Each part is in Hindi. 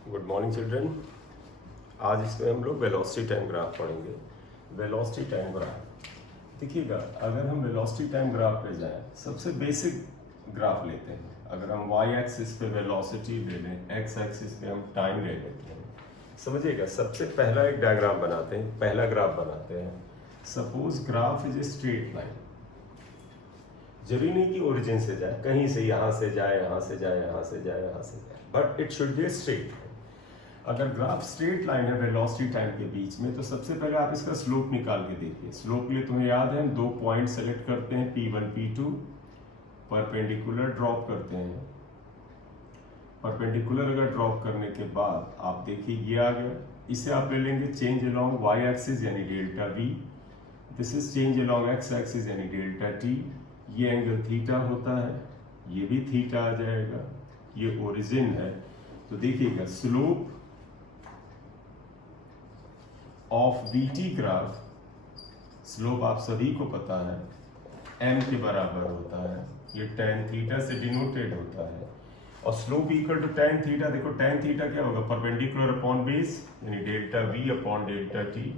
Good morning children. आज इसमें हम लोग वेलोसिटी टाइम ग्राफ पढ़ेंगे। वेलोसिटी टाइम ग्राफ देखिएगा, अगर हम वेलोसिटी टाइम ग्राफ पे जाएं, सबसे बेसिक ग्राफ लेते हैं। अगर हम वाई एक्सिस पे वेलोसिटी ले लें, एक्स एक्सिस पे हम टाइम ले लेते हैं। समझिएगा, सबसे पहला एक डायग्राम बनाते हैं, पहला ग्राफ बनाते हैं। Suppose graph is a straight line. जरूरी नहीं कि ओरिजिन से जाए, कहीं से यहाँ से जाए, यहाँ से जाए, यहाँ से जाए, यहाँ से जाए, but it should be straight. अगर ग्राफ स्ट्रेट लाइन है वेलोसिटी टाइम के बीच में, तो सबसे पहले आप इसका स्लोप निकाल के देखिए। स्लोप के लिए तुम्हें याद है, हम दो पॉइंट सेलेक्ट करते हैं, P1 P2, परपेंडिकुलर ड्रॉप करते हैं। परपेंडिकुलर अगर ड्रॉप करने के बाद आप देखिए ये आ गया। इसे आप ले लेंगे चेंज अलोंग वाई एक्सिस यानी delta V, this is change along x axis यानी डेल्टा T। ये एंगल थीटा होता है, ये भी थीटा आ जाएगा, ये ओरिजिन है। तो देखिएगा slope of VT graph, slope आप सभी को पता है m के बराबर होता है, ये tan थीटा से डिनोटेड होता है। और slope equal to tan theta, देखो tan थीटा क्या होगा, परपेंडिकुलर अपॉन बेस यानी delta V upon delta T।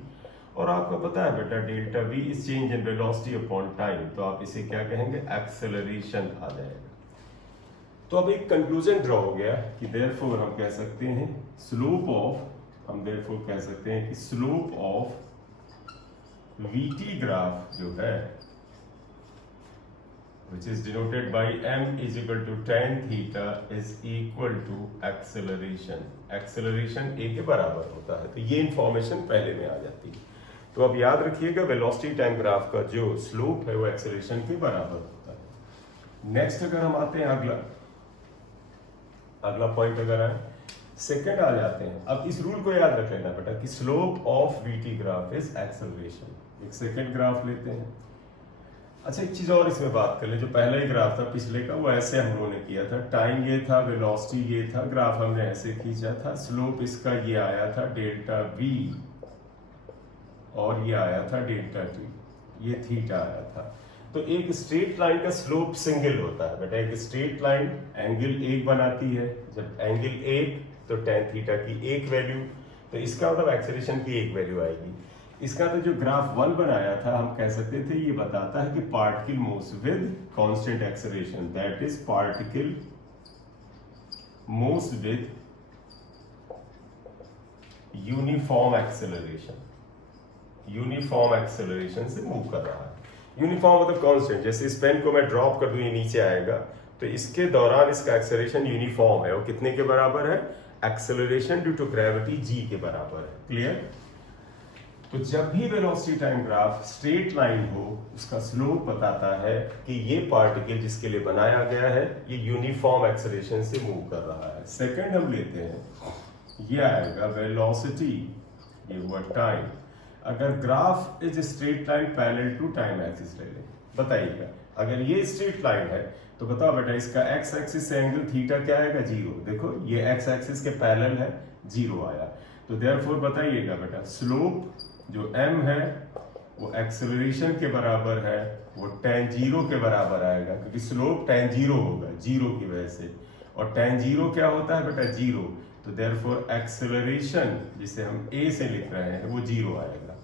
और आपको पता है बेटा delta V is change in velocity upon time, तो आप इसे क्या कहेंगे, एक्सेलरेशन आ जाएगा। तो अब एक कंक्लूजन ड्रॉ हो गया कि देयरफॉर हम कह सकते हैं स्लोप ऑफ, हम देयरफॉर कह सकते हैं कि स्लोप ऑफ VT ग्राफ जो है which is denoted by m is equal to tan theta is equal to acceleration। acceleration a के बराबर होता है। तो ये इंफॉर्मेशन पहले में आ जाती है। तो अब याद रखिएगा वेलोसिटी टाइम ग्राफ का जो स्लोप है वो एक्सेलरेशन के बराबर होता है। नेक्स्ट अगर हम आते हैं अगला पॉइंट अगर आए, सेकंड आ जाते हैं। अब इस रूल को याद रख लेना बेटा कि slope of VT graph is acceleration. एक सेकंड ग्राफ लेते हैं। अच्छा, एक चीज और इसमें बात कर ले, जो पहला ही ग्राफ था पिछले का, वो ऐसे हम लोगों ने किया था। टाइम ये था, वेलोसिटी ये था, ग्राफ हमने ऐसे खींचा था। स्लोप इसका ये आया था डेल्टा V और ये आया था डेल्टा T, ये थीटा आया था। तो एक स्ट्रेट लाइन का स्लोप सिंगल होता है बेटा। एक स्ट्रेट लाइन एंगल एक बनाती है, जब एंगल एक तो tan थीटा की एक वैल्यू, तो इसका मतलब एक्सेलरेशन की एक वैल्यू आएगी। इसका तो जो ग्राफ 1 बनाया था, हम कह सकते थे ये बताता है कि particle moves with constant acceleration, that is particle moves with uniform acceleration. Uniform acceleration से मूव कर रहा है। यूनिफॉर्म मतलब कांस्टेंट। जैसे इस पेन को मैं ड्रॉप कर दूं, ये नीचे आएगा, तो इसके दौरान इसका एक्सेलरेशन यूनिफॉर्म है। और कितने के बराबर है, acceleration due to gravity g के बराबर है। क्लियर? तो जब भी velocity time graph straight line हो, उसका स्लोप बताता है कि ये पार्टिकल जिसके लिए बनाया गया है ये यूनिफॉर्म एक्सेलरेशन से मूव कर रहा है। सेकंड हम लेते हैं, ये आएगा वेलोसिटी, ये हुआ टाइम। अगर graph is straight line parallel to time axis ले लें, बताइएगा अगर ये स्ट्रेट लाइन है तो बताओ बेटा इसका एक्स एक्सिस से एंगल थीटा क्या आएगा, 0। देखो ये एक्स एक्सिस के पैरेलल है, 0 आया। तो देयरफॉर बताइएगा बेटा स्लोप जो m है वो एक्सेलरेशन के बराबर है, वो tan 0 के बराबर आएगा, क्योंकि स्लोप tan 0 होगा 0 की वजह से। और tan 0 क्या होता है बेटा, 0। तो देयरफॉर एक्सेलरेशन जिसे हम a से लिख रहे हैं वो 0 आएगा।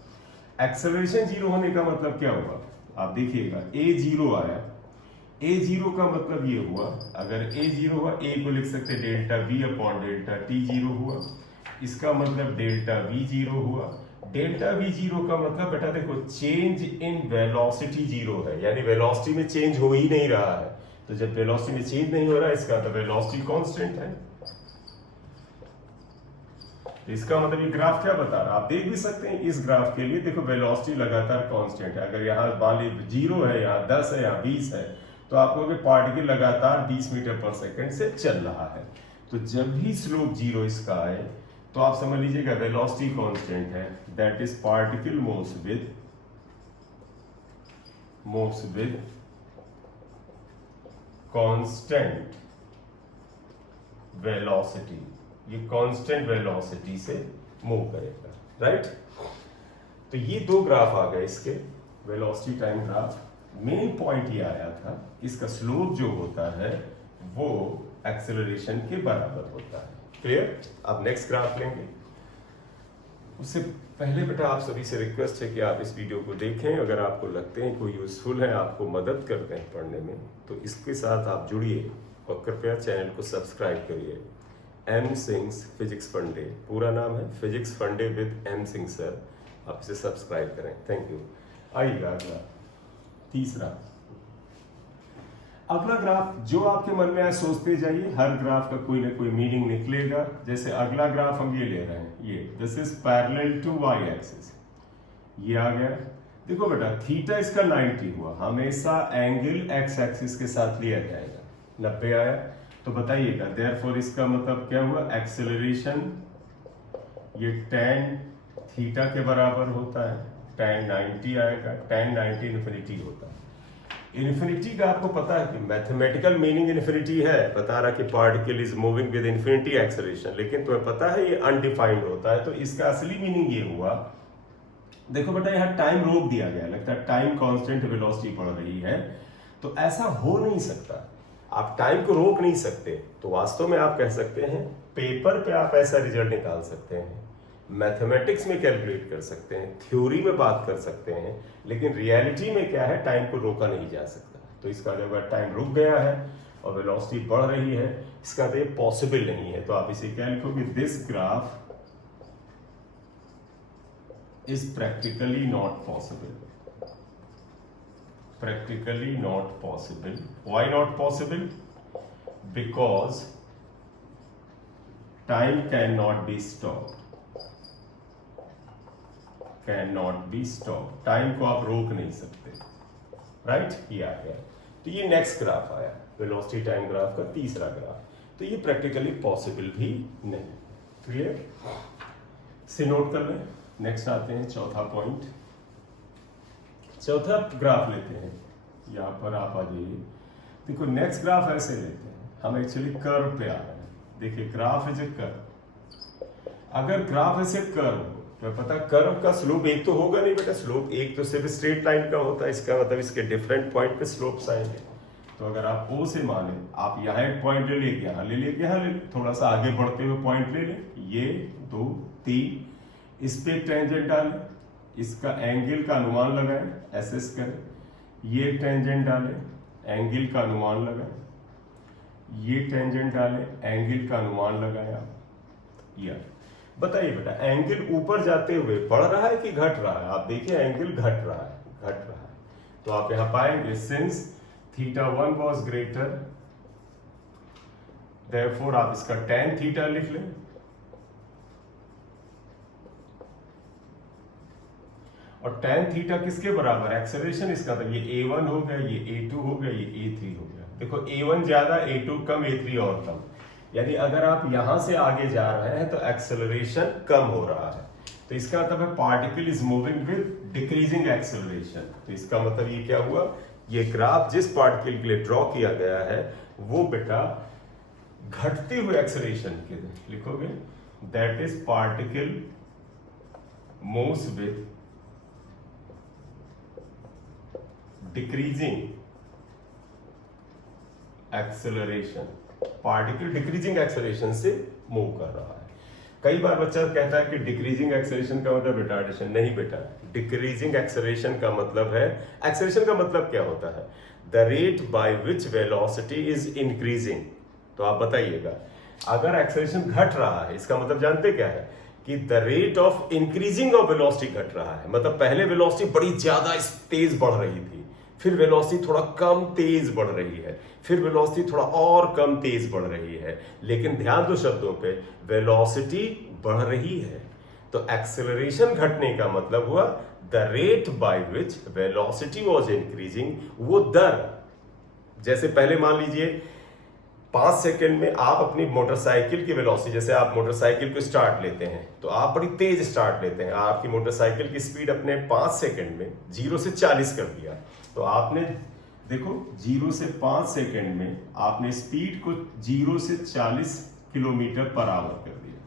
एक्सेलरेशन 0 होने का मतलब क्या हुआ, आप देखिएगा a 0 आया। a 0 का मतलब ये हुआ, अगर a 0 हुआ, a को लिख सकते delta V upon delta T 0 हुआ, इसका मतलब डेल्टा V 0 हुआ। डेल्टा V 0 का मतलब बेटा देखो चेंज इन वेलोसिटी 0 है, यानी वेलोसिटी में चेंज हो ही नहीं रहा है। तो जब वेलोसिटी में चेंज नहीं हो रहा है, इसका तो वेलोसिटी कांस्टेंट है। तो इसका मतलब ये ग्राफ क्या बता रहा है, आप देख भी सकते हैं इस ग्राफ के लिए। देखो वेलोसिटी लगातार कांस्टेंट है। अगर यहाँ मान ली 0 है, यहाँ 10 है, यहाँ 20 है, तो आपको पार्टिकल लगातार 20 मीटर पर सेकेंड से चल रहा है। तो जब भी स्लोप 0 इसका आए तो आप समझ लीजिएगा वेलोसिटी कांस्टेंट है, that is particle moves with constant velocity. ये कांस्टेंट वेलोसिटी से मूव करेगा, राइट। तो ये दो ग्राफ आ गए इसके, velocity time graph. Main point ये आया था, इसका स्लोप जो होता है वो एक्सेलरेशन के बराबर होता है। क्लियर? अब नेक्स्ट ग्राफ लेंगे। उससे पहले बेटा आप सभी से रिक्वेस्ट है कि आप इस वीडियो को देखें। अगर आपको लगते हैं कोई यूजफुल है, आपको मदद करते हैं पढ़ने में, तो इसके साथ आप जुड़िए और कृपया चैनल को सब्सक्राइब करिए। एम सिंह फिजिक्स फंडे, पूरा नाम है फिजिक्स फंडे विद एम सिंह सर। आप इसे सब्सक्राइब करें। Thank you. आइएगा अगला, तीसरा। अगला ग्राफ जो आपके मन में आए सोचते जाइए, हर ग्राफ का कोई ना कोई मीनिंग निकलेगा। जैसे अगला ग्राफ हम ये ले रहे हैं, ये this is parallel to Y axis, ये आ गया। देखो बेटा थीटा इसका 90 हुआ, हमेशा एंगल एक्स एक्सिस के साथ लिया जाएगा। 90 आया तो बताइएगा देयरफॉर इसका मतलब क्या हुआ, एक्सेलरेशन ये tan थीटा के बराबर होता है, tan 90 आएगा। tan 90 इन्फिनिटी होता है। इन्फिनिटी का आपको पता है कि मैथमेटिकल मीनिंग इन्फिनिटी है, बता रहा कि particle is moving with infinity acceleration, लेकिन तुम्हें पता है ये अनडिफाइंड होता है। तो इसका असली मीनिंग ये हुआ, देखो बेटा यहाँ टाइम रोक दिया गया, लगता है टाइम कांस्टेंट वेलोसिटी बढ़ रही है, तो ऐसा हो नहीं सकता। आप टाइम को रोक नहीं सकते। तो वास्तव में आप कह सकते हैं पेपर पे आप ऐसा रिजल्ट निकाल सकते हैं, मैथमेटिक्स में कैलकुलेट कर सकते हैं, थ्योरी में बात कर सकते हैं, लेकिन रियलिटी में क्या है, टाइम को रोका नहीं जा सकता। तो इसका जब टाइम रुक गया है और वेलोसिटी बढ़ रही है, इसका तो ये पॉसिबल नहीं है। तो आप इसे क्या लिखोगे, this graph is practically not possible. Practically not possible. Why not possible? Because time can not be stopped. Can not be stop, time को आप रोक नहीं सकते। राइट, ये आ गया। तो ये नेक्स्ट ग्राफ आया, वेलोसिटी टाइम ग्राफ का तीसरा ग्राफ। तो ये प्रैक्टिकली पॉसिबल भी नहीं। क्लियर? से नोट कर लें। नेक्स्ट आते हैं चौथा पॉइंट। चौथा ग्राफ लेते हैं, यहां पर आप आ जाइए। देखो नेक्स्ट ग्राफ ऐसे लेते हैं, हम एक्चुअली कर्व पे आ रहे हैं। देखिए ग्राफ इज ए कर्व। अगर ग्राफ ऐसे कर्व हो तो पता कर्व का स्लोप एक तो होगा नहीं बेटा, स्लोप एक तो सिर्फ स्ट्रेट लाइन का होता है। इसका मतलब इसके डिफरेंट पॉइंट पे स्लोप्स आएंगे। तो अगर आप O से माने, आप यहाँ एक पॉइंट ले लेंगे, यहाँ ले लेंगे, यहाँ ले, थोड़ा सा आगे बढ़ते हुए पॉइंट ले लें, ये 2 3, इस पे टेंजेंट डालें, इसका एंगल का अनुमान लगाएं, एसेस करें, ये टेंजेंट डालें, एंगल का अनुमान लगाएं, ये टेंजेंट डालें, एंगल का अनुमान लगाएं आप। या बताइए बेटा एंगल ऊपर जाते हुए बढ़ रहा है कि घट रहा है? आप देखिए एंगल घट रहा है। तो आप यहां पाएंगे सिंस θ1 वाज ग्रेटर, देयरफॉर आप इसका tan थीटा लिख लें। और tan थीटा किसके बराबर? एक्सेलरेशन। इसका मतलब ये a1 हो गया, ये a2 हो गया, ये a3 हो गया। देखो a1 ज्यादा, a2 कम, a3 और कम। यानी अगर आप यहां से आगे जा रहे हैं तो एक्सेलरेशन कम हो रहा है। तो इसका मतलब है particle is moving with decreasing acceleration. तो इसका मतलब ये क्या हुआ, ये ग्राफ जिस पार्टिकल के लिए ड्रॉ किया गया है वो बेटा घटते हुए एक्सेलरेशन के लिखोगे, that is particle moves with decreasing acceleration. Particle decreasing acceleration से मूव कर रहा है। कई बार बच्चा कहता है कि डिक्रीजिंग एक्सेलरेशन का मतलब रिटार्डेशन। नहीं बेटा, डिक्रीजिंग एक्सेलरेशन का मतलब है, एक्सेलरेशन का मतलब क्या होता है, the rate by which velocity is increasing. तो आप बताइएगा अगर एक्सेलरेशन घट रहा है, इसका मतलब जानते क्या है कि the rate of increasing of velocity घट रहा है। मतलब पहले वेलोसिटी बड़ी ज्यादा तेज बढ़ रही थी, फिर वेलोसिटी थोड़ा कम तेज बढ़ रही है, फिर वेलोसिटी थोड़ा और कम तेज बढ़ रही है, लेकिन ध्यान दो शब्दों पे, वेलोसिटी बढ़ रही है। तो एक्सेलरेशन घटने का मतलब हुआ the rate by which velocity was increasing, वो दर। जैसे पहले मान लीजिए 5 सेकंड में आप अपनी मोटरसाइकिल की वेलोसिटी, जैसे आप मोटरसाइकिल को स्टार्ट लेते हैं तो आप बड़ी तेज स्टार्ट लेते हैं, आपकी मोटरसाइकिल की स्पीड अपने 5 सेकंड में 0 से 40 कर दिया। तो आपने देखो 0 से 5 सेकंड में आपने स्पीड को 0 से 40 किलोमीटर पर आवर कर दिया।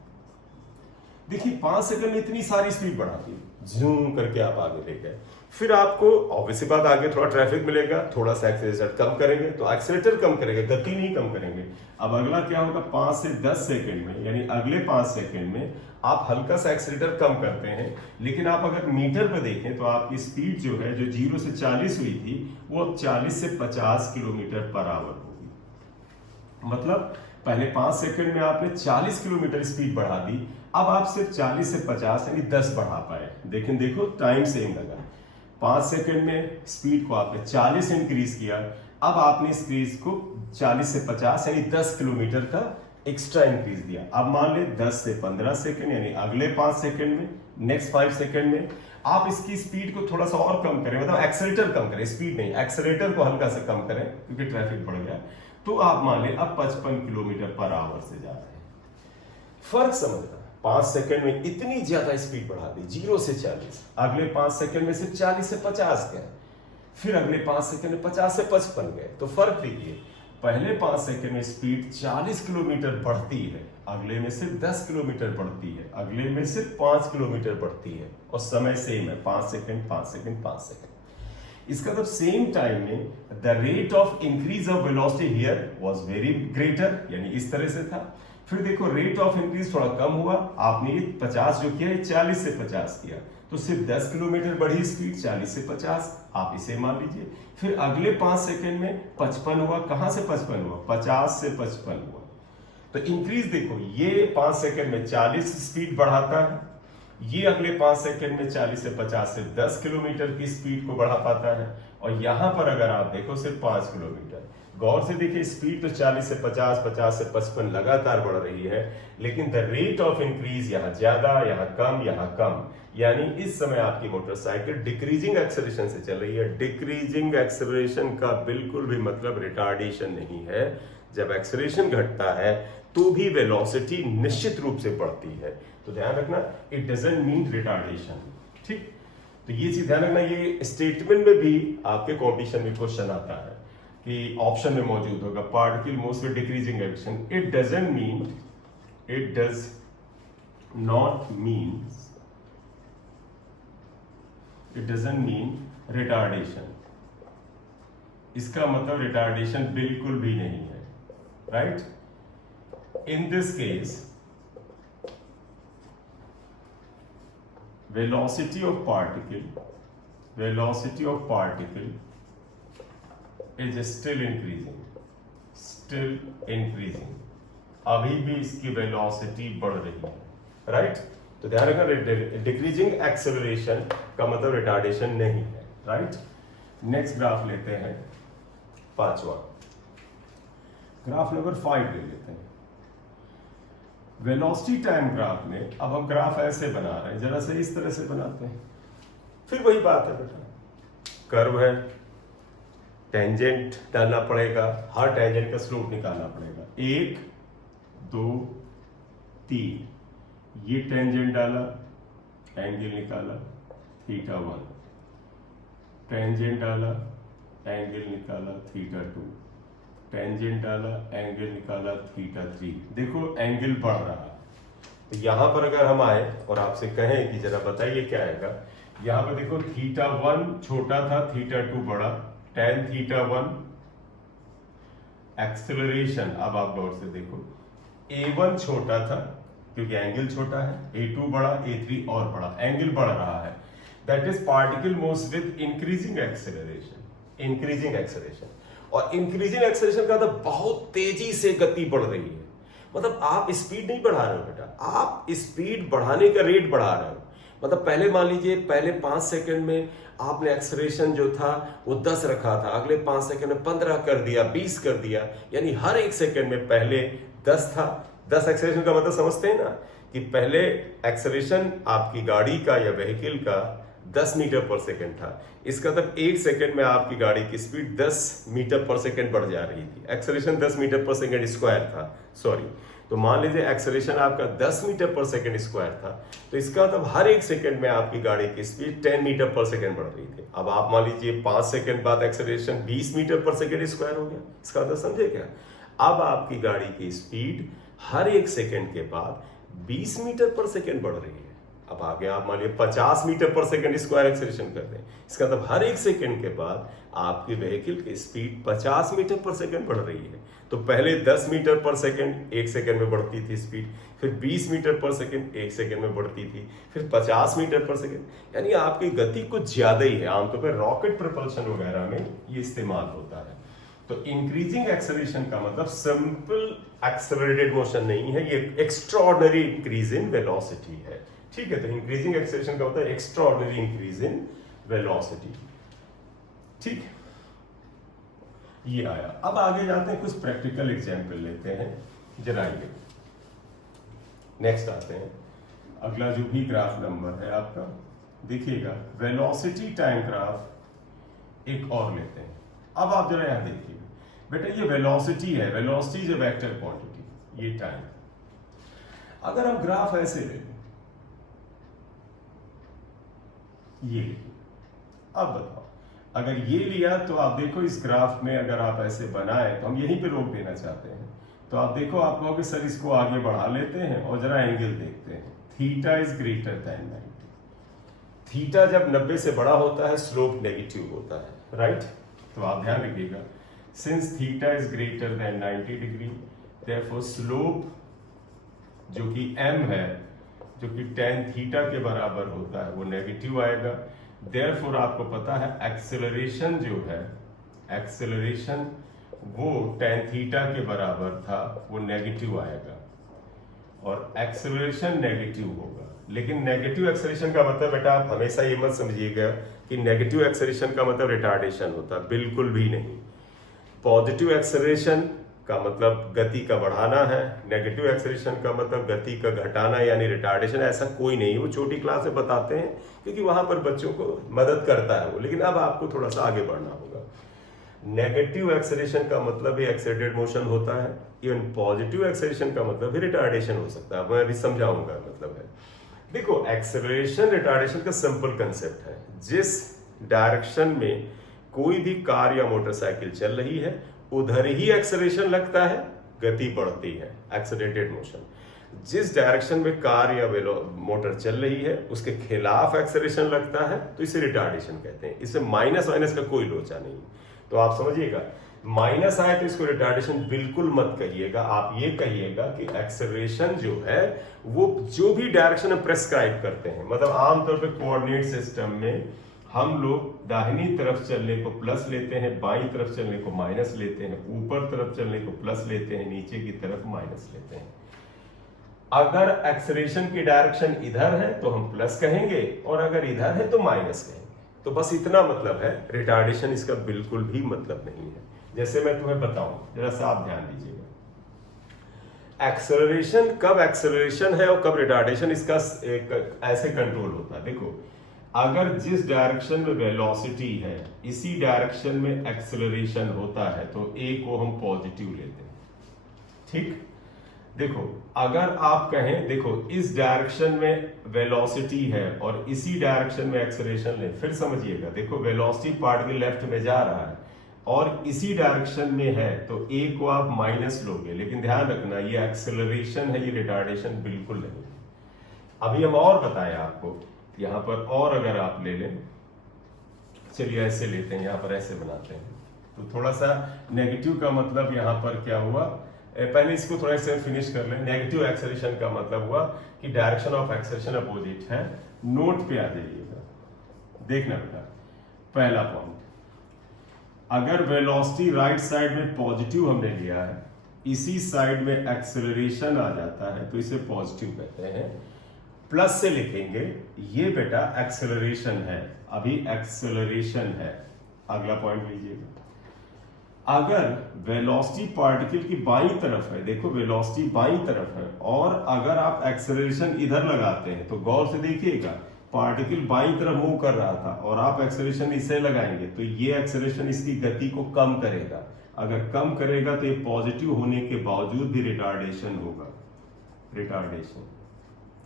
देखिए 5 सेकंड में इतनी सारी स्पीड बढ़ा दी, जूम करके आप आगे ले गए। फिर आपको ऑब्वियसली बात आगे थोड़ा ट्रैफिक मिलेगा, थोड़ा सा एक्सेलरेटर कम करेंगे, तो एक्सेलरेटर कम करेंगे, गति नहीं कम करेंगे। अब अगला क्या होगा, 5 से 10 सेकंड में, यानी अगले 5 सेकंड में आप हल्का सा एक्सेलरेटर कम करते हैं, लेकिन आप अगर मीटर पे देखें तो आपकी स्पीड जो है, जो 0 से 40 हुई थी, वो अब 40 से 50 किलोमीटर पर आवर होगी। मतलब पहले 5 सेकंड में आपने 40 किलोमीटर स्पीड बढ़ा दी, अब आप सिर्फ 40 से 50 यानी 10 बढ़ा पाए। लेकिन देखो टाइम सेम लगा, 5 सेकंड में स्पीड को आपने 40 इंक्रीज किया, अब आपने इस स्पीड को 40 से 50 यानी 10 किलोमीटर का एक्स्ट्रा इंक्रीज दिया। अब मान ले 10 से 15 सेकंड यानी अगले 5 सेकंड में, नेक्स्ट 5 सेकंड में आप इसकी स्पीड को थोड़ा सा और कम करें, मतलब एक्सेलेरेटर कम करें, स्पीड नहीं, एक्सेलेरेटर को हल्का सा कम करें क्योंकि ट्रैफिक बढ़ गया, तो आप मान ले अब 55 किलोमीटर पर आवर से जा रहे हैं। फर्क समझना, 5 सेकंड में इतनी ज्यादा स्पीड बढ़ा दी 0 से 40, अगले 5 सेकंड में सिर्फ 40 से 50 गए, फिर अगले 5 सेकंड में 50 से 55 गए। तो फर्क देखिए, पहले 5 सेकंड में स्पीड 40 किलोमीटर बढ़ती है, अगले में सिर्फ 10 किलोमीटर बढ़ती है, अगले में सिर्फ 5 किलोमीटर बढ़ती है, और समय सेम है, 5 सेकंड 5 सेकंड 5 सेकंड। इसका मतलब सेम टाइम में the rate of increase of velocity here was very greater, यानी इस तरह से था। फिर देखो रेट ऑफ इंक्रीज थोड़ा कम हुआ, आपने 50 जो किया है 40 से 50 किया, तो सिर्फ 10 किलोमीटर बढ़ी स्पीड 40 से 50, आप इसे मान लीजिए। फिर अगले 5 सेकंड में 55 हुआ, कहां से 55 हुआ, 50 से 55 हुआ। तो इंक्रीज देखो, ये 5 सेकंड में 40 स्पीड बढ़ाता है, ये अगले 5 सेकंड में 40 से 50 से 10 किलोमीटर की स्पीड को बढ़ा पाता है, और यहां पर अगर आप देखो सिर्फ 5 किलोमीटर। गौर से देखिए, स्पीड तो 40 से 50, 50 से 55 लगातार बढ़ रही है, लेकिन द रेट ऑफ इंक्रीज यहां ज्यादा, यहां कम, यहां कम, यानी इस समय आपकी मोटरसाइकिल डिक्रीजिंग एक्सेलरेशन से चल रही है। डिक्रीजिंग एक्सेलरेशन का बिल्कुल भी मतलब रिटार्डेशन नहीं है। जब एक्सेलरेशन घटता है तो भी वेलोसिटी निश्चित रूप से बढ़ती है, तो ध्यान रखना, इट डजंट मीन रिटार्डेशन। ठीक, तो ये चीज ध्यान रखना, ये स्टेटमेंट में भी आपके कॉम्पिटिशन में क्वेश्चन आता है कि ऑप्शन में मौजूद होगा, particle moves with decreasing action, it doesn't mean, it does not mean, it doesn't mean retardation. इसका मतलब रिटार्डेशन बिल्कुल भी नहीं है, right. In this case velocity of particle is still increasing, अभी भी इसकी वेलोसिटी बढ़ रही है, राइट। तो ध्यान रखना, डिक्रीजिंग एक्सेलरेशन का मतलब रिटार्डेशन नहीं है, राइट। नेक्स्ट ग्राफ लेते हैं, 5वां ग्राफ नंबर 5 ले लेते हैं। वेलोसिटी टाइम ग्राफ में अब हम ग्राफ ऐसे बना रहे हैं, जरा से इस तरह से बनाते हैं। फिर वही बात है बेटा, कर्व है, टेंजेंट डालना पड़ेगा, हर टेंजेंट का स्लोप निकालना पड़ेगा। 1 2 3, ये टेंजेंट डाला, एंगल निकाला θ1, टेंजेंट डाला, एंगल निकाला θ2, टेंजेंट डाला, एंगल निकाला θ3। देखो एंगल बढ़ रहा है। तो यहां पर अगर हम आए और आपसे कहें कि जरा बताइए क्या आएगा, यहां पर देखो θ1 छोटा था, θ2 बड़ा, tan θ1 एक्सेलरेशन। अब आप गौर से देखो, a1 छोटा था क्योंकि एंगल छोटा है, a2 बड़ा, a3 और बड़ा, एंगल बढ़ रहा है। That is particle moves with increasing acceleration. और इंक्रीजिंग एक्सेलरेशन का मतलब बहुत तेजी से गति बढ़ रही है, मतलब आप स्पीड नहीं बढ़ा रहे हो बेटा, आप स्पीड बढ़ाने का रेट बढ़ा रहे हो। मतलब पहले मान लीजिए, पहले 5 सेकंड में आपने एक्सेलरेशन जो था वो 10 रखा था, अगले 5 सेकंड में 15 कर दिया, 20 कर दिया, यानी हर एक सेकंड में पहले 10 था। 10 एक्सेलरेशन का मतलब समझते हैं ना, कि पहले एक्सेलरेशन आपकी गाड़ी का या व्हीकल का 10 मीटर पर सेकंड था। इसका मतलब 1 सेकंड में आपकी गाड़ी की स्पीड 10 मीटर पर सेकंड बढ़ जा रही थी। एक्सेलरेशन 10 मीटर पर सेकंड स्क्वायर था, सॉरी। तो मान लीजिए एक्सेलरेशन आपका 10 मीटर पर सेकंड स्क्वायर था, तो इसका मतलब हर एक सेकंड में आपकी गाड़ी की स्पीड 10 मीटर पर सेकंड बढ़ रही थी। अब आप मान लीजिए 5 सेकंड बाद एक्सेलरेशन 20 मीटर पर सेकंड स्क्वायर हो गया। इसका मतलब समझे क्या? अब आपकी गाड़ी की स्पीड हर एक सेकंड के बाद 20 मीटर पर सेकंड बढ़ रही है। अब आगे आप मान लीजिए 50 मीटर पर सेकंड स्क्वायर एक्सेलरेशन कर रहे हैं, इसका मतलब हर एक सेकंड के बाद आपकी व्हीकल की स्पीड 50 मीटर पर सेकंड बढ़ रही है। तो पहले 10 मीटर पर सेकंड एक सेकंड में बढ़ती थी स्पीड, फिर 20 मीटर पर सेकंड एक सेकंड में बढ़ती थी, फिर 50 मीटर पर सेकंड, यानी आपकी गति कुछ ज्यादा ही है। आमतौर पर रॉकेट प्रपल्शन वगैरह में ये इस्तेमाल होता है। तो इंक्रीजिंग एक्सेलरेशन का मतलब सिंपल एक्सेलरेटेड मोशन नहीं है, ये एक्स्ट्राऑर्डिनरी इंक्रीज इन वेलोसिटी है। ठीक है, तो इंक्रीजिंग एक्सेलरेशन का होता है एक्स्ट्राऑर्डिनरी इंक्रीज इन वेलोसिटी। ठीक, ये आया। अब आगे जाते हैं, कुछ प्रैक्टिकल एग्जांपल लेते हैं जरा। ये नेक्स्ट आते हैं, अगला जो भी ग्राफ नंबर है आपका, देखिएगा वेलोसिटी टाइम ग्राफ एक और लेते हैं। अब आप जरा यहां देखिएगा बेटा, ये वेलोसिटी है, velocity is a vector quantity, ये टाइम। अगर हम ग्राफ ऐसे ले लें, ये अब बताओ, अगर ये लिया तो आप देखो इस ग्राफ में अगर आप ऐसे बनाए तो हम यहीं पे रोक देना चाहते हैं, तो आप देखो आप कहोगे सर इसको आगे बढ़ा लेते हैं और जरा एंगल देखते हैं। Theta is greater than 90। Theta जब 90 से बड़ा होता है स्लोप नेगेटिव होता है, राइट? तो आप ध्यान रखिएगा, since theta is greater than 90 degree, therefore slope जो कि m है, जो कि tan थीटा के बराबर होता है, वो नेगेटिव आएगा। देयरफॉर आपको पता है एक्सेलरेशन जो है, एक्सेलरेशन वो tan थीटा के बराबर था, वो नेगेटिव आएगा और एक्सेलरेशन नेगेटिव होगा। लेकिन नेगेटिव एक्सेलरेशन का मतलब बेटा आप हमेशा ये मत समझिएगा कि नेगेटिव एक्सेलरेशन का मतलब रिटार्डेशन होता है, बिल्कुल भी नहीं। पॉजिटिव एक्सेलरेशन का मतलब गति का बढ़ाना है, नेगेटिव एक्सेलरेशन का मतलब गति का घटाना यानी रिटार्डेशन। ऐसा कोई नहीं, वो छोटी क्लास में बताते हैं क्योंकि वहां पर बच्चों को मदद करता है वो। लेकिन अब आपको थोड़ा सा आगे बढ़ना होगा। नेगेटिव एक्सेलरेशन का मतलब ही एक्सेलरेटेड मोशन होता है, इवन पॉजिटिव एक्सेलरेशन का मतलब भी रिटार्डेशन हो सकता है। मैं अभी समझाऊंगा मतलब है। देखो, एक्सेलरेशन रिटार्डेशन का सिंपल कंसेप्ट है। जिस डायरेक्शन में कोई भी कार या मोटरसाइकिल चल रही है उधर ही एक्सेलरेशन लगता है, गति बढ़ती है, एक्सेलरेटेड मोशन। जिस डायरेक्शन में कार या मोटर चल रही है उसके खिलाफ एक्सेलरेशन लगता है तो इसे रिटार्डेशन कहते हैं। इससे माइनस माइनस का कोई लोचा नहीं। तो आप समझिएगा, माइनस आए तो इसको रिटार्डेशन बिल्कुल मत कहिएगा, आप ये कहिएगा कि एक्सेलरेशन जो है वो जो भी डायरेक्शन में प्रेस्क्राइब करते हैं। मतलब आमतौर पे कोऑर्डिनेट सिस्टम में हम लोग दाहिनी तरफ चलने को प्लस लेते हैं, बाईं तरफ चलने को माइनस लेते हैं, ऊपर तरफ चलने को प्लस लेते हैं, नीचे की तरफ माइनस लेते हैं। अगर एक्सेलरेशन की डायरेक्शन इधर है तो हम प्लस कहेंगे और अगर इधर है तो माइनस कहेंगे। तो बस इतना मतलब है, रिटार्डेशन इसका बिल्कुल भी मतलब नहीं है। जैसे मैं तुम्हें बताऊं, जरा सा आप ध्यान दीजिएगा, एक्सेलरेशन कब एक्सेलरेशन है और कब रिटार्डेशन, इसका ऐसे कंट्रोल होता है। देखो, अगर जिस डायरेक्शन में वेलोसिटी है इसी डायरेक्शन में एक्सेलरेशन होता है तो ए को हम पॉजिटिव लेते हैं, ठीक? देखो, अगर आप कहें देखो इस डायरेक्शन में वेलोसिटी है और इसी डायरेक्शन में एक्सेलरेशन ले, फिर समझिएगा, देखो वेलोसिटी पार्टिकल लेफ्ट में जा रहा है और इसी डायरेक्शन में है तो ए को आप माइनस लोगे। लेकिन ध्यान रखना, ये एक्सेलरेशन है, ये रिटार्डेशन बिल्कुल नहीं। अभी हम और बताएं आपको यहां पर, और अगर आप ले लें, चलिए ऐसे लेते हैं, यहां पर ऐसे बनाते हैं तो थोड़ा सा नेगेटिव का मतलब यहां पर क्या हुआ, पहले इसको थोड़ा से फिनिश कर लें। नेगेटिव एक्सेलरेशन का मतलब हुआ कि डायरेक्शन ऑफ एक्सेलरेशन अपोजिट है। नोट पे आ जाइएगा, देखना बेटा, पहला पॉइंट, अगर वेलोसिटी राइट साइड में पॉजिटिव हमने लिया है, इसी साइड में एक्सेलरेशन आ जाता है तो इसे पॉजिटिव कहते हैं। प्लस से लिखेंगे, ये बेटा एक्सेलरेशन है, अभी एक्सेलरेशन है। अगला पॉइंट लीजिएगा, अगर वेलोसिटी पार्टिकल की बाईं तरफ है, देखो वेलोसिटी बाईं तरफ है और अगर आप एक्सेलरेशन इधर लगाते हैं तो गौर से देखिएगा, पार्टिकल बाईं तरफ मूव कर रहा था और आप एक्सेलरेशन इसे लगाएंगे तो ये एक्सेलरेशन इसकी गति को कम करेगा। अगर कम करेगा तो ये पॉजिटिव होने के बावजूद भी रिटार्डेशन होगा, रिटार्डेशन।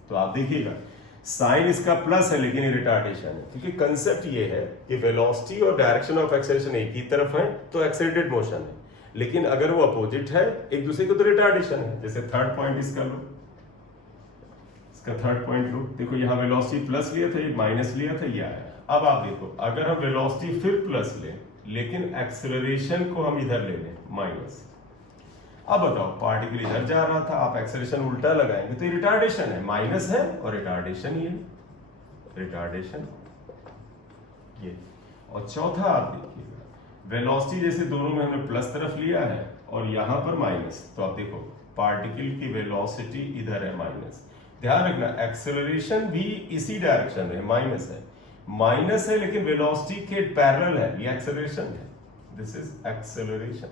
तो आप देखिएगा, साइन इसका प्लस है लेकिन ये रिटार्डेशन है, क्योंकि कंसेप्ट ये है कि वेलोसिटी और डायरेक्शन ऑफ एक्सेलरेशन एक ही तरफ है तो एक्सेलरेटेड मोशन है, लेकिन अगर वो अपोजिट है एक दूसरे को तो रिटार्डेशन है। जैसे थर्ड पॉइंट इसका लो, इसका थर्ड पॉइंट लो, देखो यहाँ वेलोसिटी प्लस लिया था, ये माइनस लिया था, ये आया। अब आप देखो अगर हम वेलोसिटी फिर प्लस लें लेकिन एक्सेलरेशन को हम इधर ले लें माइनस, अब बताओ पार्टिकल इधर जा रहा था, आप एक्सेलरेशन उल्टा लगाएंगे तो ये रिटार्डेशन है, माइनस है और रिटार्डेशन ये रिटार्डेशन ये। और चौथा आप देखिएगा वेलोसिटी जैसे दोनों में हमने प्लस तरफ लिया है और यहां पर माइनस, तो आप देखो पार्टिकल की वेलोसिटी इधर है माइनस, ध्यान रखना एक्सेलरेशन भी इसी डायरेक्शन में माइनस है लेकिन वेलोसिटी के पैरेलल है, ये एक्सेलरेशन है, दिस इज एक्सेलरेशन।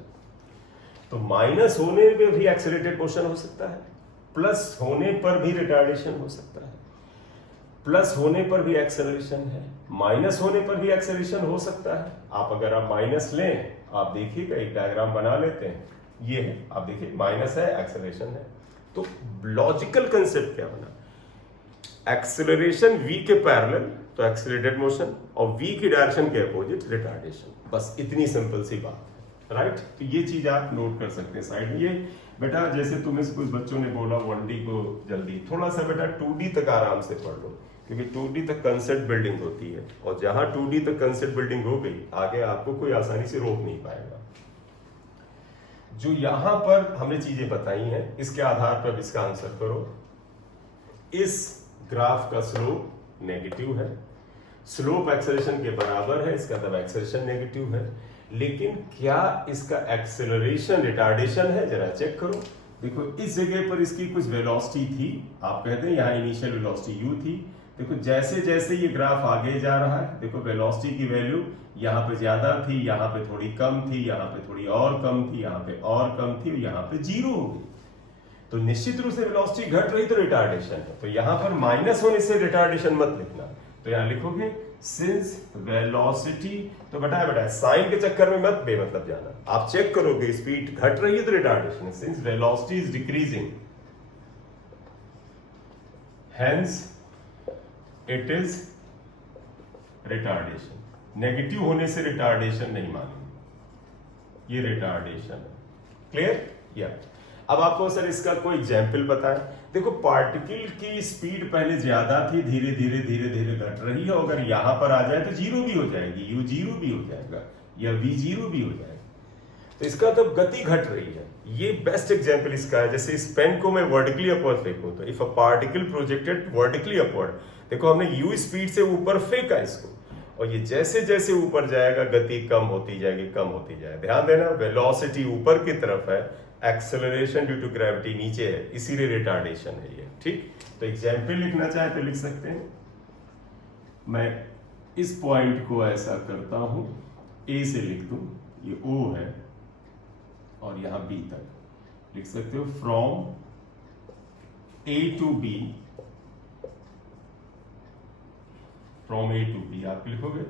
तो माइनस होने पे भी एक्सेलरेटेड मोशन हो सकता है, प्लस होने पर भी रिटार्डेशन हो सकता है, प्लस होने पर भी एक्सेलरेशन है, माइनस होने पर भी एक्सेलरेशन हो सकता है। आप अगर आप माइनस लें, आप देखिएगा एक डायग्राम बना लेते हैं, ये है, आप देखिए माइनस है एक्सेलरेशन है, तो लॉजिकल कंसेप्ट क्या बना, एक्सेलरेशन v के पैरेलल तो एक्सेलरेटेड मोशन और v की डायरेक्शन के अपोजिट रिटार्डेशन, बस इतनी सिंपल सी बात है, राइट। तो ये चीज आप नोट कर सकते हैं साइड में। ये बेटा जैसे तुम्हें कुछ बच्चों ने बोला 1D को जल्दी, थोड़ा सा बेटा 2D तक आराम से पढ़ लो, क्योंकि 2D तक कंसेप्ट बिल्डिंग होती है और जहां 2D तक कंसेप्ट बिल्डिंग हो गई आगे आपको कोई आसानी से रोक नहीं पाएगा। जो यहां पर हमने चीजें बताई हैं इसके आधार पर इसका आंसर करो। इस ग्राफ का स्लोप नेगेटिव है, स्लोप एक्सेलरेशन के बराबर है, इसका मतलब एक्सेलरेशन नेगेटिव है, लेकिन क्या इसका एक्सेलरेशन रिटार्डेशन है, जरा चेक करो। देखो इस जगह पर इसकी कुछ वेलोसिटी थी, आप कहते हैं यहाँ इनिशियल वेलोसिटी u थी, देखो जैसे जैसे ये ग्राफ आगे जा रहा है, देखो वेलोसिटी की वैल्यू यहाँ पे ज्यादा थी, यहाँ पे थोड़ी कम थी, यहाँ पे थोड़ी और कम थी, यहाँ पे और कम थी, यहाँ पे जीरो हो गई, तो निश्चित रूप से वेलोसिटी घट रही तो रिटार्डेशन है। तो यहाँ पर माइनस होने से रिटार्डेशन मत लिखना, तो यहाँ लिखोगे सिंस वेलोसिटी, तो बेटा साइन के चक्कर में मत बेमतलब जाना, आप चेक करोगे स्पीड घट रही है तो रिटार्डेशन है, since velocity is decreasing hence it is retardation. Negative होने से रिटार्डेशन नहीं मानेंगे, ये रिटार्डेशन है, क्लियर। या अब आपको सर इसका कोई एग्जाम्पल बताएं। देखो पार्टिकल की स्पीड पहले ज्यादा थी, धीरे धीरे धीरे धीरे घट रही है, अगर यहां पर आ जाए तो जीरो भी हो जाएगी, u जीरो भी हो जाएगा या v जीरो भी हो जाएगा, तो इसका तो गति घट रही है। ये बेस्ट एग्जांपल इसका है, जैसे इस पेन को मैं वर्टिकली अपवर्ड फेंकूं तो if a particle projected vertically upward, देखो हमने u स्पीड से ऊपर फेंका इसको, और ये जैसे जैसे ऊपर जाएगा गति कम होती जाएगी, कम होती जाएगी। ध्यान देना वेलोसिटी ऊपर की तरफ है, एक्सेलरेशन ड्यू टू ग्रेविटी नीचे है, इसीलिए रिटार्डेशन है ये, ठीक। तो एग्जाम्पल लिखना चाहे तो लिख सकते हैं, मैं इस पॉइंट को ऐसा करता हूं, ए से लिख दूं, ये O है और यहां B तक लिख सकते हो, from A to B, from A to B आप लिखोगे,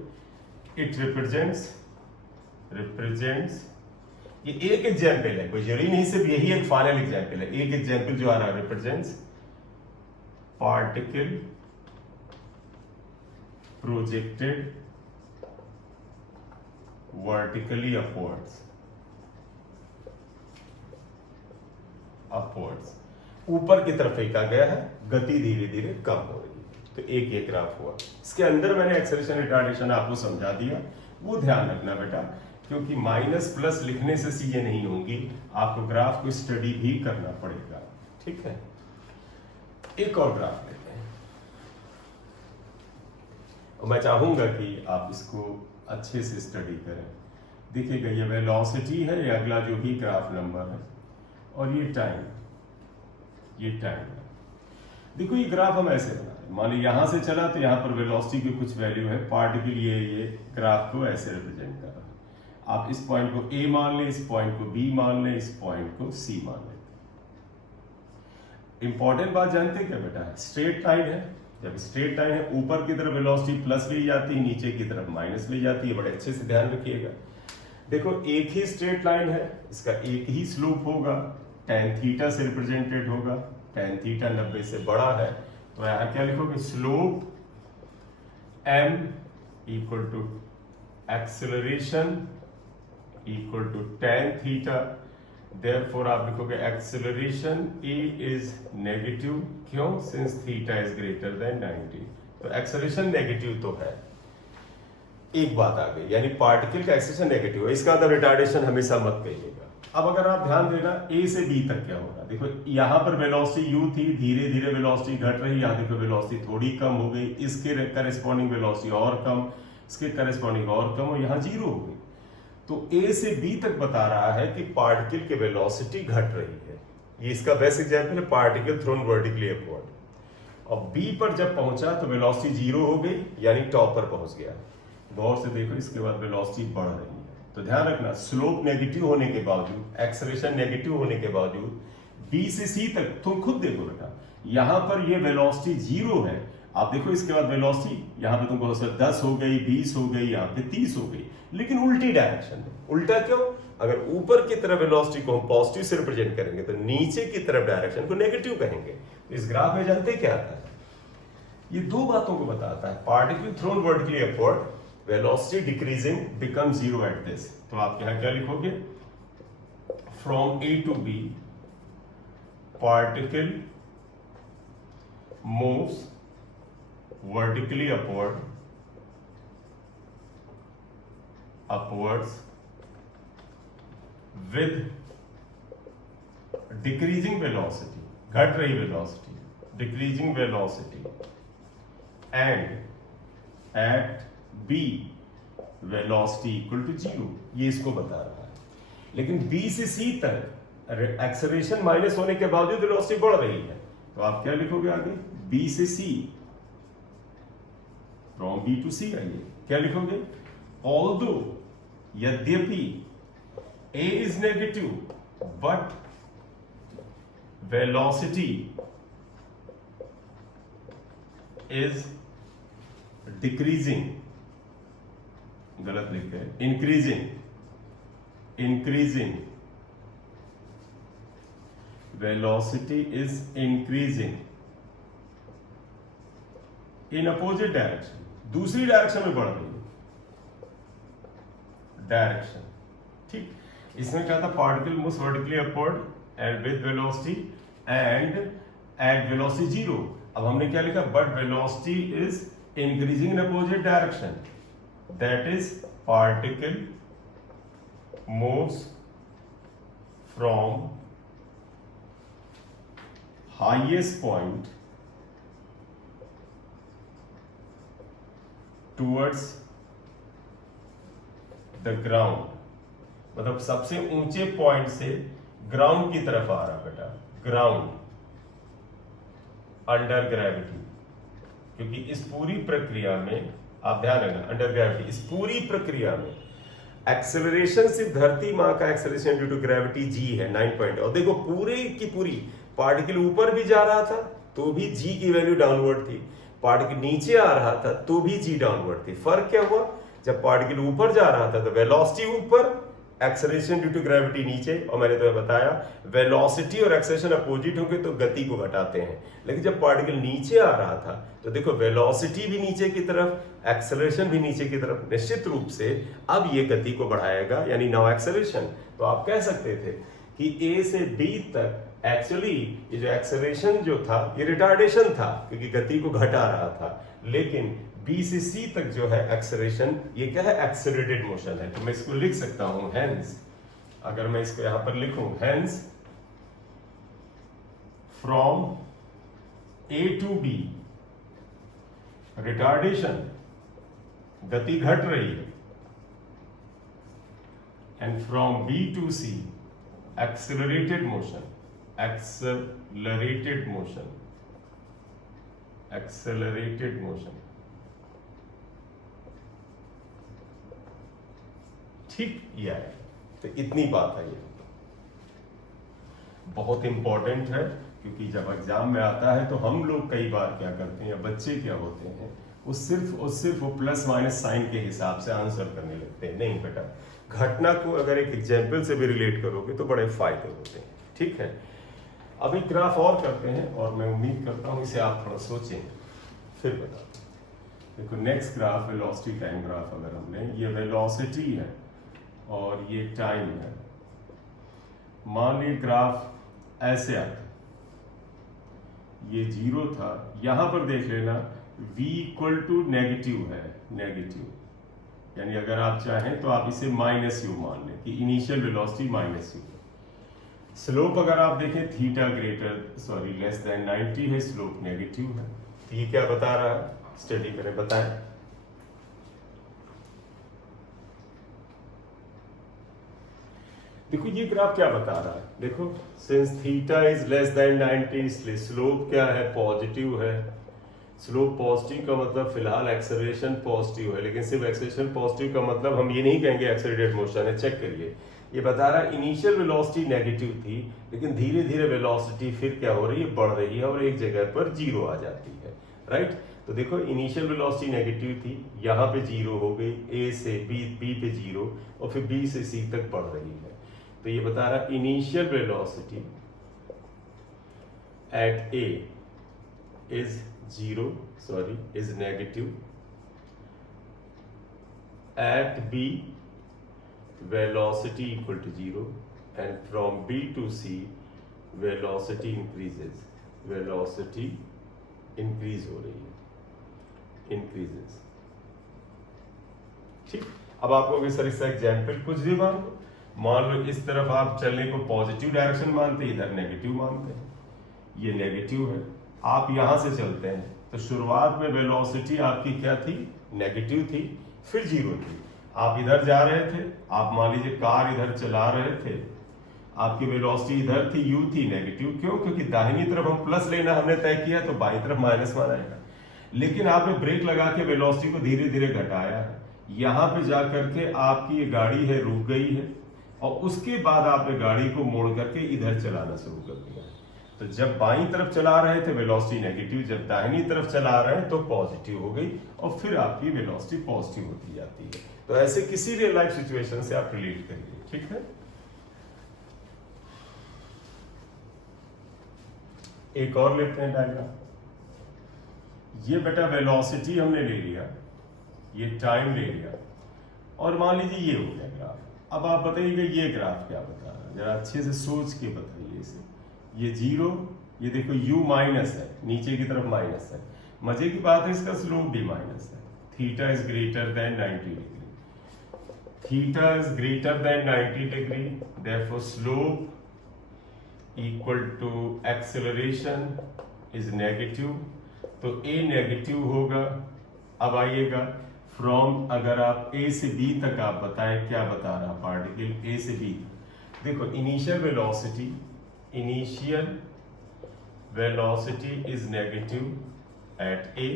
इट रिप्रेजेंट्स ये एक एग्जाम्पल है, कोई जरूरी नहीं सिर्फ यही एक फाइनल एग्जाम्पल है, एक एग्जाम्पल जो आ रहा है, represents particle projected vertically upwards, ऊपर की तरफ फेंका गया है, गति धीरे धीरे कम हो रही है, तो एक ये ग्राफ हुआ। इसके अंदर मैंने एक्सेलरेशन रिटार्डेशन आपको समझा दिया, वो ध्यान रखना बेटा, क्योंकि माइनस प्लस लिखने से चीजें नहीं होंगी, आपको ग्राफ को स्टडी भी करना पड़ेगा, ठीक है। एक और ग्राफ लेते हैं, और मैं चाहूंगा कि आप इसको अच्छे से स्टडी करें। देखिएगा ये वेलोसिटी है, ये अगला जो भी ग्राफ नंबर है, और ये टाइम है। देखो ये ग्राफ हम ऐसे बना रहे हैं, मान लो यहां से चला तो यहां पर वेलोसिटी की कुछ वैल्यू है, पार्टिकल ये ग्राफ को ऐसे रिप्रेजेंट कर रहा है। आप इस पॉइंट को A मान लें, इस पॉइंट को B मान लें, इस पॉइंट को C मान लें। इंपॉर्टेंट बात जानते हैं क्या बेटा, स्ट्रेट लाइन है, जब स्ट्रेट लाइन है ऊपर की तरफ वेलोसिटी प्लस ली जाती है, नीचे की तरफ माइनस ली जाती है, बड़े अच्छे से ध्यान रखिएगा। देखो एक ही स्ट्रेट लाइन है, इसका एक ही स्लोप होगा, tan थीटा से रिप्रेजेंटेड होगा, tan थीटा 90 से बड़ा है, तो यहां क्या लिखोगे, slope m equal to acceleration equal to tan theta therefore आप लिखोगे एक्सेलरेशन ए इज नेगेटिव, क्यों? Since theta is greater than 90। तो एक्सेलरेशन नेगेटिव तो है, एक बात आ गई, यानी पार्टिकल का एक्सेलरेशन नेगेटिव है, इसका मतलब रिटार्डेशन हमेशा मत कहिएगा। अब अगर आप ध्यान देना ए से बी तक क्या होगा, देखो यहां पर वेलोसिटी u थी, धीरे धीरे वेलोसिटी घट रही, यहां देखो वेलोसिटी थोड़ी कम हो गई, इसके करस्पॉन्डिंग वेलोसिटी और कम, इसके करस्पॉन्डिंग और कम, और यहां जीरो हो गई। तो ए से बी तक बता रहा है कि पार्टिकल की वेलोसिटी घट रही है। ये इसका बेस्ट एग्जाम्पल है, पार्टिकल थ्रोन वर्टिकली अपवर्ड। और बी पर जब पहुंचा तो वेलोसिटी जीरो हो गई, यानी टॉप पर पहुंच गया। गौर से देखो, इसके बाद वेलोसिटी बढ़ रही है। तो ध्यान रखना, स्लोप नेगेटिव होने के बावजूद, एक्सेलरेशन नेगेटिव होने के बावजूद बी से सी तक, तुम खुद देखो बेटा, यहां पर ये वेलोसिटी जीरो है। आप देखो इसके बाद वेलोसिटी यहां पे तुमको 10 हो गई, 20 हो गई, यहां पे 30 हो गई, लेकिन उल्टी डायरेक्शन में। उल्टा क्यों? अगर ऊपर की तरफ वेलोसिटी को हम पॉजिटिव से रिप्रेजेंट करेंगे तो नीचे की तरफ डायरेक्शन को नेगेटिव कहेंगे। इस ग्राफ में जानते क्या आता है? ये दो बातों को बताता है। Particle thrown vertically upward, velocity decreasing become zero at this. तो आप यहां क्या लिखोगे? From A to B particle moves vertically upwards with decreasing velocity, घट रही velocity, decreasing velocity, and at b velocity equal to 0। ये इसको बता रहा है। लेकिन b से c तक एक्सेलरेशन माइनस होने के बावजूद वेलोसिटी बढ़ रही है। तो आप क्या लिखोगे आगे? b से c, from b to c। आइए क्या लिखोगे? ऑल्दो, यद्यपि a is negative but velocity is decreasing, गलत लिखे हैं, increasing, velocity is increasing in opposite direction, दूसरी डायरेक्शन में बढ़ रही है डायरेक्शन। ठीक, इसमें क्या था? Particle moves vertically upward and with velocity and at velocity zero. अब हमने क्या लिखा? But velocity is increasing in opposite direction, that is particle moves from highest point towards the ground, मतलब सबसे ऊंचे पॉइंट से ग्राउंड की तरफ आ रहा बेटा, ग्राउंड अंडर ग्रेविटी। क्योंकि इस पूरी प्रक्रिया में आप ध्यान रखना, अंडर ग्रेविटी, इस पूरी प्रक्रिया में एक्सेलरेशन सिर्फ धरती मां का acceleration due to gravity g है 9 पॉइंट। और देखो पूरे की पूरी पार्टिकल ऊपर भी जा रहा था तो भी g की वैल्यू डाउनवर्ड थी, पार्टिकल नीचे आ रहा था तो भी g डाउनवर्ड थी। फर्क क्या हुआ? जब पार्टिकल ऊपर जा रहा था तो वेलोसिटी ऊपर, एक्सेलरेशन ड्यू टू ग्रेविटी नीचे। और मैंने तुम्हें बताया वेलोसिटी और एक्सेलरेशन अपोजिट होंगे तो गति को घटाते हैं। लेकिन जब पार्टिकल नीचे आ रहा था तो देखो वेलोसिटी भी नीचे की तरफ, एक्सेलरेशन भी नीचे की तरफ, निश्चित रूप से अब ये गति को बढ़ाएगा, यानी नाउ एक्सेलरेशन। तो आप कह सकते थे कि ए से बी तक एक्चुअली ये जो एक्सेलरेशन जो था ये रिटार्डेशन था क्योंकि गति को घटा रहा था, लेकिन बी से सी तक जो है एक्सेलरेशन, ये क्या है? एक्सेलरेटेड मोशन है। तो मैं इसको लिख सकता हूं हेंस, अगर मैं इसको यहां पर लिखूं hence from A to B retardation, गति घट रही है, and from B to C accelerated motion, accelerated motion. ठीक, ये है। तो इतनी बात है, ये बहुत इंपॉर्टेंट है क्योंकि जब एग्जाम में आता है तो हम लोग कई बार क्या करते हैं या बच्चे क्या होते हैं, वो सिर्फ वो प्लस माइनस साइन के हिसाब से आंसर करने लगते हैं। नहीं बेटा, घटना को अगर एक एग्जाम्पल से भी रिलेट करोगे तो बड़े फायदे होते हैं। ठीक है, अब एक ग्राफ और करते हैं और मैं उम्मीद करता हूं इसे आप थोड़ा सोचें फिर बता। देखो next graph velocity time graph, अगर हमने, ये वेलोसिटी है और ये टाइम है। मान लीजिए ग्राफ ऐसे आता, ये 0 था, यहां पर देख लेना v इक्वल टू नेगेटिव है, नेगेटिव, यानी अगर आप चाहें तो आप इसे माइनस यू मान लें कि इनिशियल वेलोसिटी माइनस यू है। स्लोप अगर आप देखें थीटा लेस देन 90 है, स्लोप नेगेटिव है। तो ये क्या बता रहा है, स्टडी करें, बताएं। देखो ये ग्राफ क्या बता रहा है, देखो since theta is less than 90 इसलिए स्लोप क्या है, पॉजिटिव है। स्लोप पॉजिटिव का मतलब फिलहाल एक्सेलरेशन पॉजिटिव है, लेकिन सिर्फ एक्सेलरेशन पॉजिटिव का मतलब हम ये नहीं कहेंगे एक्सेलरेटेड मोशन है। चेक करिए, ये बता रहा है इनिशियल वेलोसिटी नेगेटिव थी, लेकिन धीरे धीरे वेलोसिटी फिर क्या हो रही है, बढ़ रही है और एक जगह पर 0 आ जाती है, राइट। तो देखो इनिशियल वेलोसिटी नेगेटिव थी, यहाँ पे 0 हो गई, ए से बी पे 0 और फिर बी से सी तक बढ़ रही है। तो ये बता रहा है initial velocity at A is negative, at b velocity equal to 0 and from b to c velocity increases, velocity increase हो रही है, increases। ठीक, अब आप कहोगे सर इसका एग्जाम्पल कुछ भी मान लो इस तरफ आप चलने को पॉजिटिव डायरेक्शन मानते, इधर नेगेटिव मानते हैं, ये नेगेटिव है, आप यहां से चलते हैं तो शुरुआत में वेलोसिटी आपकी क्या थी, नेगेटिव थी, फिर 0 थी। आप इधर जा रहे थे, आप मान लीजिए कार इधर चला रहे थे, आपकी वेलोसिटी इधर थी, u थी, नेगेटिव। क्यों? क्योंकि दाहिनी तरफ हम प्लस लेना हमने तय किया, तो बाईं तरफ माइनस मानाएगा। लेकिन आपने ब्रेक लगा के वेलोसिटी को धीरे धीरे घटाया है, यहां पे जा करके आपकी ये गाड़ी है रुक गई है, और उसके बाद आपने गाड़ी को मोड़ करके इधर चलाना शुरू कर दिया। तो जब बाईं तरफ चला रहे थे वेलोसिटी नेगेटिव, जब दाहिनी तरफ चला रहे हैं तो पॉजिटिव हो गई, और फिर आपकी वेलोसिटी पॉजिटिव होती जाती है। तो ऐसे किसी रियल लाइफ सिचुएशन से आप रिलेट करिए, ठीक है। एक और लेते हैं डायग्राम। ये बेटा वेलोसिटी हमने ले लिया, ये टाइम ले लिया, और मान लीजिए ये हो गया ग्राफ। अब आप बताइएगा ये ग्राफ क्या बता रहा है, जरा अच्छे से सोच के बताइए इसे। ये 0, ये देखो u माइनस है, नीचे की तरफ माइनस है। मजे की बात है इसका स्लोप भी माइनस है। Theta is greater than 90 degree, theta is greater than 90 degree, therefore slope equal to acceleration is negative. तो a नेगेटिव होगा। अब आइएगा फ्रॉम, अगर आप a से b तक आप बताएं क्या बता रहा पार्टिकल a से b। देखो initial velocity is negative at a,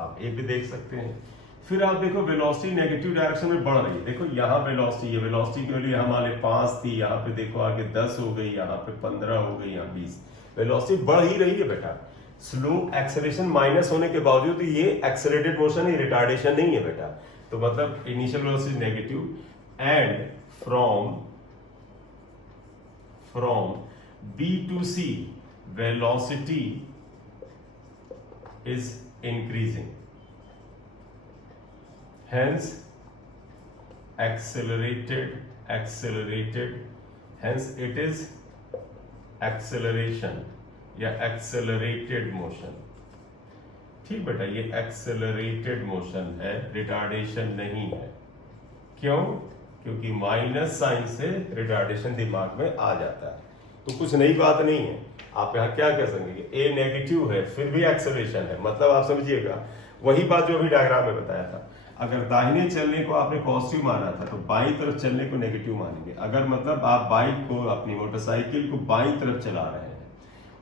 आप a पे देख सकते हैं। फिर आप देखो वेलोसिटी नेगेटिव डायरेक्शन में बढ़ रही है। देखो यहाँ वेलोसिटी, ये वेलोसिटी के लिए हमारे 5 थी, यहाँ पे देखो आगे 10 हो गई, यहाँ पे 15 हो गई, यहाँ 20। वेलोसिटी बढ़ ही रही है बेटा। स्लोप एक्सेलरेशन माइनस होने के बावजूद ये एक्सेलरेटेड मोशन है, रिटार्डेशन नहीं है बेटा। तो मतलब initial velocity negative and from B to C velocity is increasing, hence accelerated, hence it is acceleration या accelerated motion। ठीक बेटा, ये accelerated motion है, रिटार्डेशन नहीं है। क्यों? क्योंकि माइनस साइन से रिटार्डेशन दिमाग में आ जाता है। तो कुछ नई बात नहीं है। आप यहाँ क्या कह सकेंगे, ए नेगेटिव है फिर भी एक्सेलरेशन है, मतलब आप समझिएगा वही बात जो अभी डायग्राम में बताया था। अगर दाहिने चलने को आपने पॉजिटिव माना था तो बाईं तरफ चलने को नेगेटिव मानेंगे। अगर मतलब आप बाइक को, अपनी मोटरसाइकिल को बाईं तरफ चला रहे हैं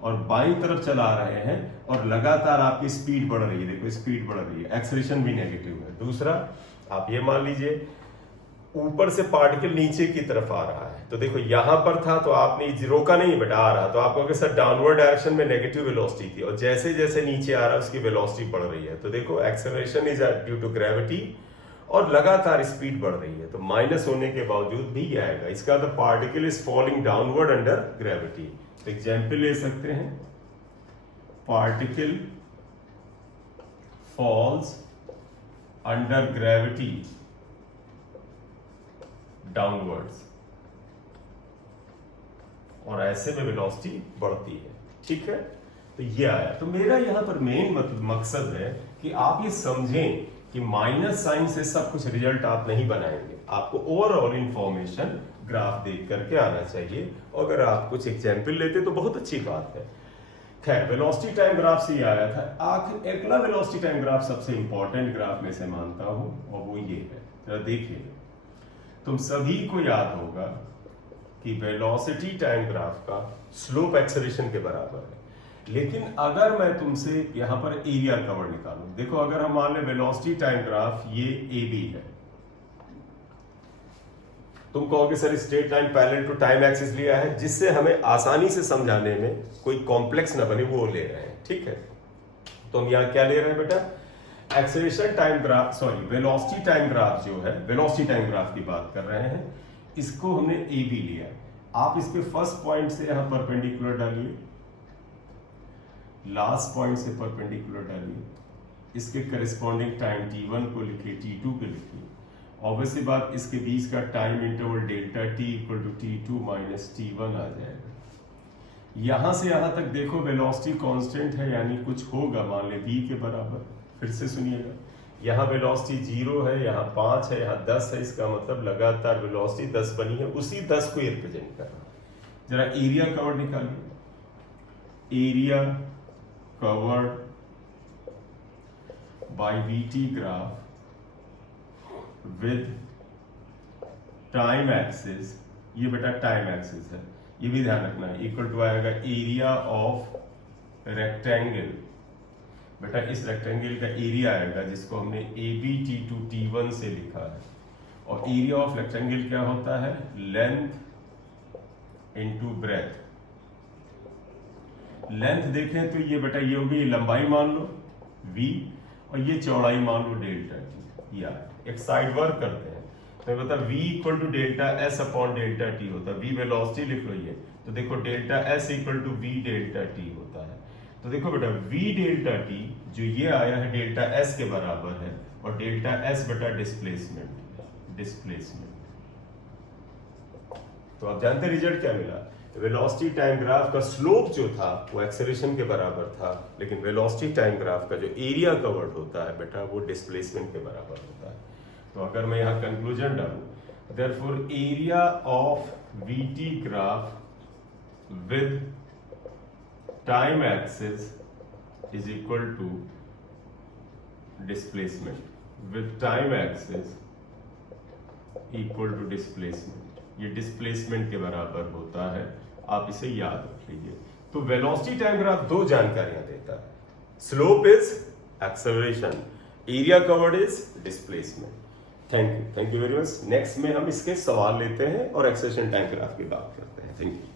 और बाईं तरफ चला रहे हैं और लगातार आपकी स्पीड बढ़ रही है, देखो स्पीड बढ़ रही है, एक्सेलरेशन भी नेगेटिव है। दूसरा आप ये मान लीजिए ऊपर से पार्टिकल नीचे की तरफ आ रहा है, तो देखो यहां पर था तो आपने रोका नहीं बेटा, आ रहा तो आप कहोगे सर डाउनवर्ड डायरेक्शन में नेगेटिव वेलोसिटी थी, और जैसे जैसे नीचे आ रहा है उसकी वेलोसिटी बढ़ रही है। तो देखो acceleration is due to gravity और लगातार स्पीड बढ़ रही है, तो माइनस होने के बावजूद भी ये आएगा। इसका the particle is falling downward under gravity. तो एग्जाम्पल ले सकते हैं, particle falls under gravity downwards, और ऐसे में वेलोसिटी बढ़ती है। ठीक है, तो ये आया। तो मेरा यहाँ पर मेन मकसद है कि आप ये समझें कि माइनस साइन से सब कुछ रिजल्ट आप नहीं बनाएंगे, आपको ओवरऑल इंफॉर्मेशन ग्राफ देख करके आना चाहिए। अगर आप कुछ एग्जाम्पल लेते तो बहुत अच्छी बात है। खैर, वेलोसिटी टाइम ग्राफ से ही आया था। आखिर अगला वेलोसिटी टाइम ग्राफ सबसे इंपॉर्टेंट ग्राफ में से मानता हूं, और वो ये है। जरा देखिए, तुम सभी को याद होगा कि वेलोसिटी टाइम ग्राफ का स्लोप एक्सेलरेशन के बराबर है। लेकिन अगर मैं तुमसे यहां पर एरिया कवर निकालूं, देखो अगर हम मान लें वेलोसिटी टाइम ग्राफ ये ए बी है, तुम कहोगे sir straight line parallel to time axis लिया है, जिससे हमें आसानी से समझाने में कोई कॉम्प्लेक्स ना बने, वो ले रहे हैं। ठीक है, तो हम यहाँ क्या ले रहे हैं बेटा, acceleration time graph, sorry velocity time graph जो है, वेलोसिटी टाइम ग्राफ की बात कर रहे हैं, इसको हमने ए बी लिया। आप इसके फर्स्ट पॉइंट से यहां परपेंडिकुलर डालिए, लास्ट पॉइंट से परपेंडिकुलर डालिए, इसके करस्पॉन्डिंग टाइम t1 को लिखिए, t2 को लिखिए। ऑब्वियसली बात, इसके बीच का time interval delta t equal to t2 minus t1 आ जाएगा। यहां से यहां तक देखो वेलोसिटी कांस्टेंट है, यानी कुछ होगा, मान ले v के बराबर। फिर से सुनिएगा, यहाँ वेलोसिटी 0 है, यहाँ 5 है, यहाँ 10 है, इसका मतलब लगातार वेलोसिटी 10 बनी है, उसी 10 को रिप्रेजेंट कर रहा है। जरा एरिया कवर्ड निकालिए, area covered by VT graph with time axis, ये बेटा टाइम एक्सिस है, ये भी ध्यान रखना है, इक्वल टू आएगा एरिया ऑफ रेक्टेंगल। बेटा इस रेक्टेंगल का एरिया आएगा जिसको हमने ए बी T2 T1 से लिखा है, और एरिया ऑफ रेक्टेंगल क्या होता है, लेंथ इनटू ब्रेथ। लेंथ देखें तो ये बेटा ये होगी, लंबाई मान लो v, और ये चौड़ाई मान लो डेल्टा t। या एक साइड वर्क करते हैं, तो बता v equal to delta s upon delta t होता है। v वेलोसिटी लिख लो, ये तो देखो delta s equal to v delta t होता है। तो देखो बेटा v डेल्टा t जो ये आया है डेल्टा s के बराबर है, और डेल्टा s बेटा डिस्प्लेसमेंट। तो आप जानते रिजल्ट क्या मिला, वेलोसिटी टाइम ग्राफ का स्लोप जो था वो एक्सेलरेशन के बराबर था, लेकिन वेलोसिटी टाइम ग्राफ का जो एरिया कवर्ड होता है बेटा वो डिस्प्लेसमेंट के बराबर होता है। तो अगर मैं यहाँ कंक्लूजन डालूं, therefore area of VT graph with time axis is equal to displacement, with time axis equal to displacement, ये डिस्प्लेसमेंट के बराबर होता है। आप इसे याद रख लीजिए। तो वेलोसिटी टाइम ग्राफ दो जानकारियां देता है, slope is acceleration, area covered is displacement. Thank you very much. Next में हम इसके सवाल लेते हैं और एक्सेलरेशन टाइम ग्राफ की बात करते हैं। Thank you.